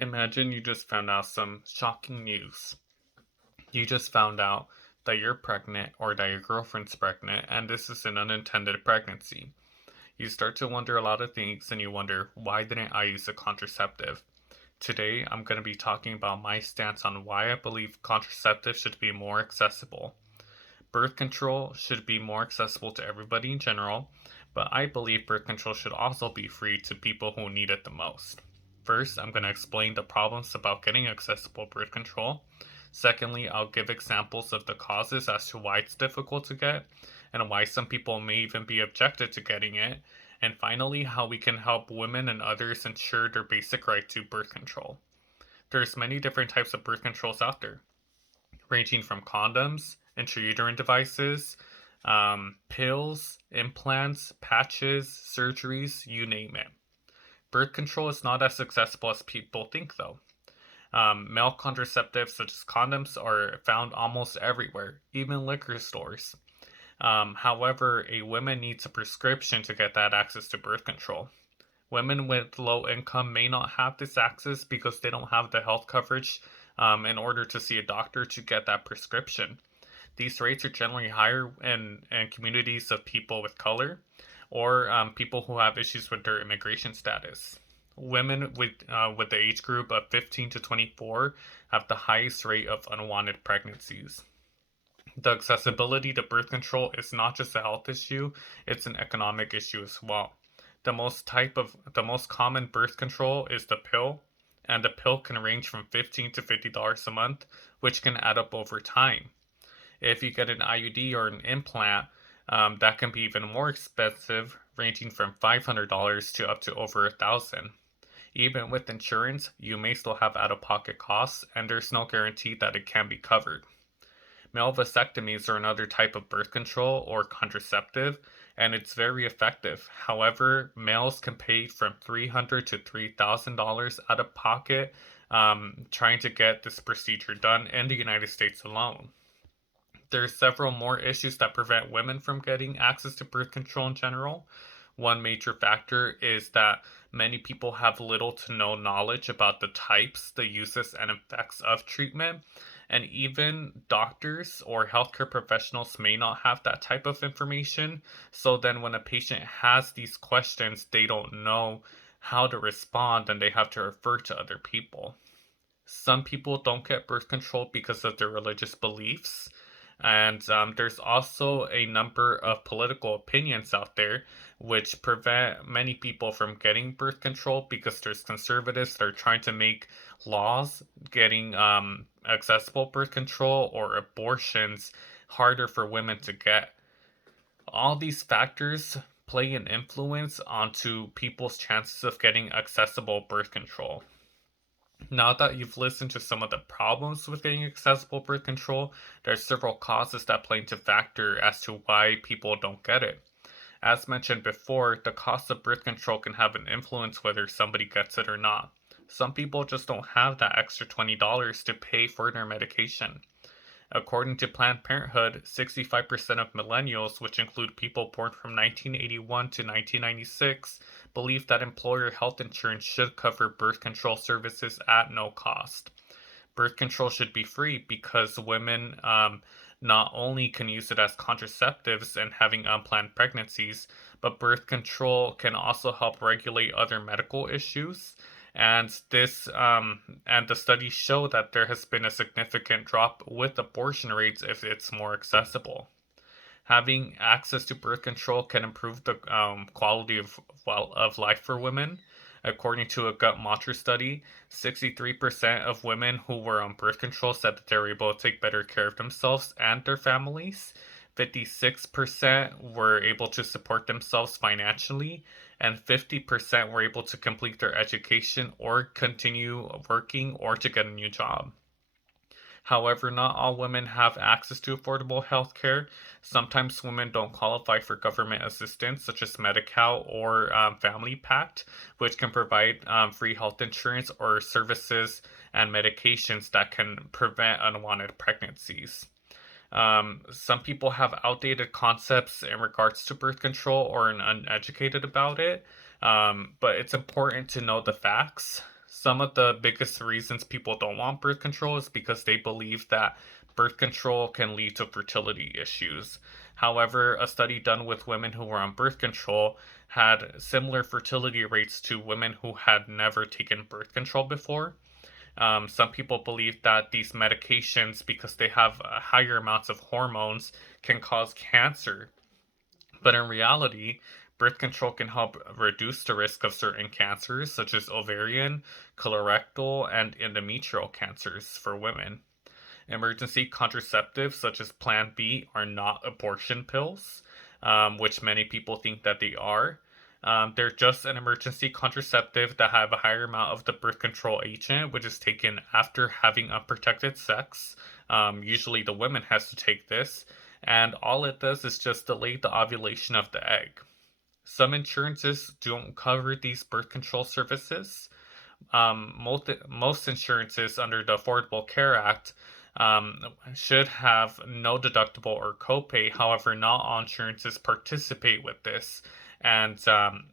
Imagine you just found out some shocking news. You just found out that you're pregnant or that your girlfriend's pregnant, and this is an unintended pregnancy. You start to wonder a lot of things, and you wonder, why didn't I use a contraceptive? Today, I'm going to be talking about my stance on why I believe contraceptives should be more accessible. Birth control should be more accessible to everybody in general, but I believe birth control should also be free to people who need it the most. First, I'm going to explain the problems about getting accessible birth control. Secondly, I'll give examples of the causes as to why it's difficult to get and why some people may even be objected to getting it. And finally, how we can help women and others ensure their basic right to birth control. There's many different types of birth controls out there, ranging from condoms, intrauterine devices, pills, implants, patches, surgeries, you name it. Birth control is not as accessible as people think, though. Male contraceptives such as condoms are found almost everywhere, even liquor stores. However, a woman needs a prescription to get that access to birth control. Women with low income may not have this access because they don't have the health coverage in order to see a doctor to get that prescription. These rates are generally higher in communities of people with color or people who have issues with their immigration status. Women with the age group of 15 to 24 have the highest rate of unwanted pregnancies. The accessibility to birth control is not just a health issue, it's an economic issue as well. The most common birth control is the pill, and the pill can range from $15 to $50 a month, which can add up over time. If you get an IUD or an implant, that can be even more expensive, ranging from $500 to up to over $1,000. Even with insurance, you may still have out-of-pocket costs, and there's no guarantee that it can be covered. Male vasectomies are another type of birth control or contraceptive, and it's very effective. However, males can pay from $300 to $3,000 out of pocket trying to get this procedure done in the United States alone. There's several more issues that prevent women from getting access to birth control in general. One major factor is that many people have little to no knowledge about the types, the uses, and effects of treatment. And even doctors or healthcare professionals may not have that type of information. So then, when a patient has these questions, they don't know how to respond and they have to refer to other people. Some people don't get birth control because of their religious beliefs. And there's also a number of political opinions out there which prevent many people from getting birth control because there's conservatives that are trying to make laws getting accessible birth control or abortions harder for women to get. All these factors play an influence onto people's chances of getting accessible birth control. Now that you've listened to some of the problems with getting accessible birth control, there's several causes that play into factor as to why people don't get it. As mentioned before, the cost of birth control can have an influence whether somebody gets it or not. Some people just don't have that extra $20 to pay for their medication. According to Planned Parenthood, 65% of millennials, which include people born from 1981 to 1996, believe that employer health insurance should cover birth control services at no cost. Birth control should be free because women not only can use it as contraceptives and having unplanned pregnancies, but birth control can also help regulate other medical issues. And the studies show that there has been a significant drop with abortion rates if it's more accessible. Having access to birth control can improve the quality of life for women. According to a gut Matra study, 63% of women who were on birth control said that they were able to take better care of themselves and their families. 56% were able to support themselves financially, and 50% were able to complete their education or continue working or to get a new job. However, not all women have access to affordable health care. Sometimes women don't qualify for government assistance, such as Medi-Cal or Family Pact, which can provide free health insurance or services and medications that can prevent unwanted pregnancies. Some people have outdated concepts in regards to birth control or are uneducated about it, but it's important to know the facts. Some of the biggest reasons people don't want birth control is because they believe that birth control can lead to fertility issues. However, a study done with women who were on birth control had similar fertility rates to women who had never taken birth control before. Some people believe that these medications, because they have higher amounts of hormones, can cause cancer. But in reality, birth control can help reduce the risk of certain cancers, such as ovarian, colorectal, and endometrial cancers for women. Emergency contraceptives, such as Plan B, are not abortion pills, which many people think that they are. They're just an emergency contraceptive that have a higher amount of the birth control agent, which is taken after having unprotected sex. Usually, the woman has to take this, and all it does is just delay the ovulation of the egg. Some insurances don't cover these birth control services. Most insurances under the Affordable Care Act should have no deductible or copay. However, not all insurances participate with this. And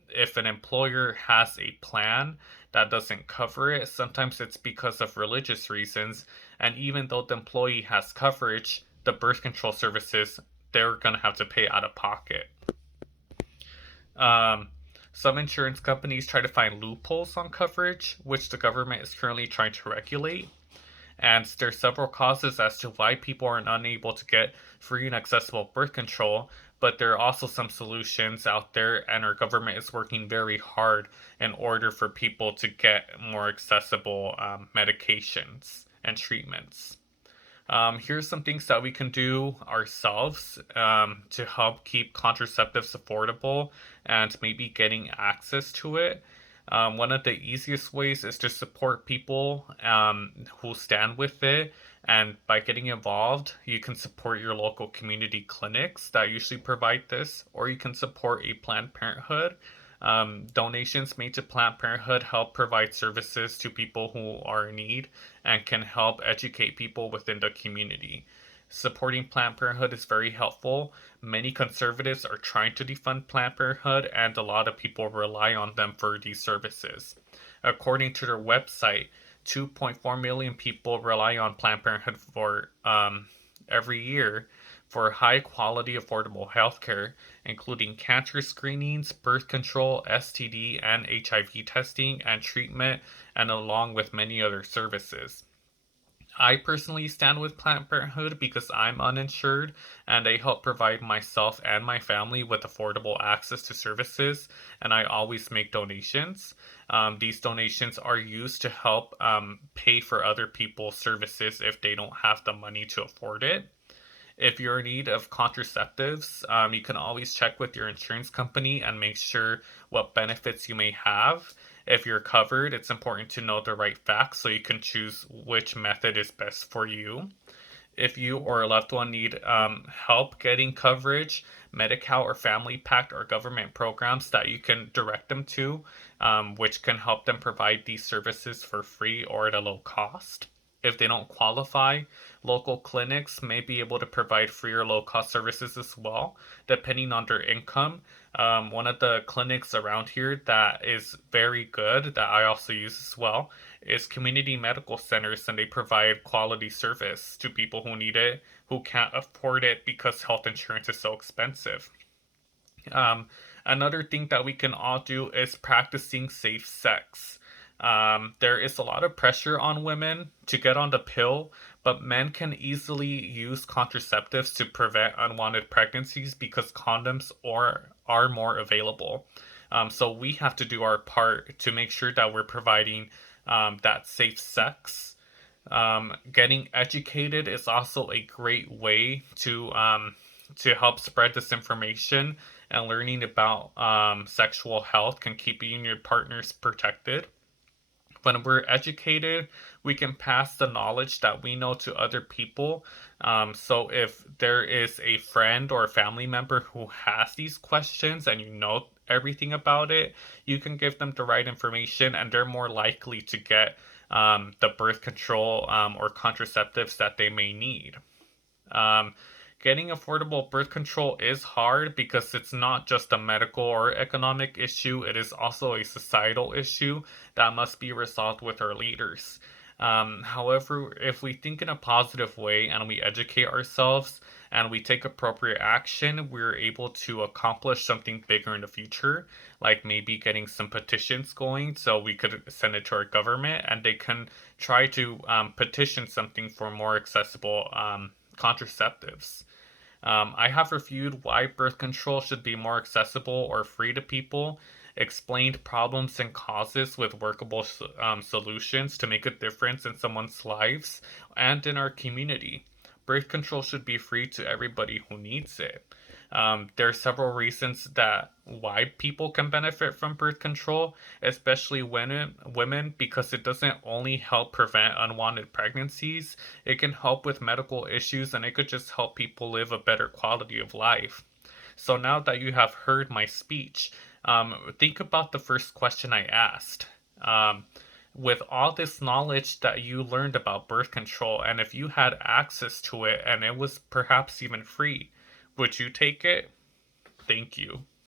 if an employer has a plan that doesn't cover it, sometimes it's because of religious reasons. And even though the employee has coverage, the birth control services, they're going to have to pay out of pocket. Um, some insurance companies try to find loopholes on coverage, which the government is currently trying to regulate. And there's several causes as to why people are unable to get free and accessible birth control, but there are also some solutions out there, and our government is working very hard in order for people to get more accessible medications and treatments. Here's some things that we can do ourselves to help keep contraceptives affordable and maybe getting access to it. One of the easiest ways is to support people who stand with it. And by getting involved, you can support your local community clinics that usually provide this, or you can support a Planned Parenthood. Donations made to Planned Parenthood help provide services to people who are in need and can help educate people within the community. Supporting Planned Parenthood is very helpful. Many conservatives are trying to defund Planned Parenthood, and a lot of people rely on them for these services. According to their website, 2.4 million people rely on Planned Parenthood for every year for high quality, affordable healthcare, including cancer screenings, birth control, STD and HIV testing and treatment, and along with many other services. I personally stand with Planned Parenthood because I'm uninsured and they help provide myself and my family with affordable access to services, and I always make donations. These donations are used to help pay for other people's services if they don't have the money to afford it. If you're in need of contraceptives, you can always check with your insurance company and make sure what benefits you may have. If you're covered, it's important to know the right facts so you can choose which method is best for you. If you or a loved one need help getting coverage, Medi-Cal or Family Pact are government programs that you can direct them to, which can help them provide these services for free or at a low cost. If they don't qualify, local clinics may be able to provide free or low cost services as well, depending on their income. One of the clinics around here that is very good, that I also use as well, is community medical centers, and they provide quality service to people who need it, who can't afford it because health insurance is so expensive. Um, Another thing that we can all do is practicing safe sex. There is a lot of pressure on women to get on the pill, but men can easily use contraceptives to prevent unwanted pregnancies because condoms are more available. So we have to do our part to make sure that we're providing that safe sex. Getting educated is also a great way to help spread this information, and learning about sexual health can keep you and your partners protected. When we're educated, we can pass the knowledge that we know to other people. So if there is a friend or a family member who has these questions and you know everything about it, you can give them the right information and they're more likely to get the birth control or contraceptives that they may need. Um, Getting affordable birth control is hard because it's not just a medical or economic issue, it is also a societal issue that must be resolved with our leaders. However, if we think in a positive way and we educate ourselves and we take appropriate action, we're able to accomplish something bigger in the future, like maybe getting some petitions going so we could send it to our government and they can try to petition something for more accessible contraceptives. I have reviewed why birth control should be more accessible or free to people, explained problems and causes with workable solutions to make a difference in someone's lives and in our community. Birth control should be free to everybody who needs it. There are several reasons that why people can benefit from birth control, especially women, because it doesn't only help prevent unwanted pregnancies, it can help with medical issues and it could just help people live a better quality of life. So now that you have heard my speech, think about the first question I asked. Um, with all this knowledge that you learned about birth control, and if you had access to it and it was perhaps even free, would you take it? Thank you.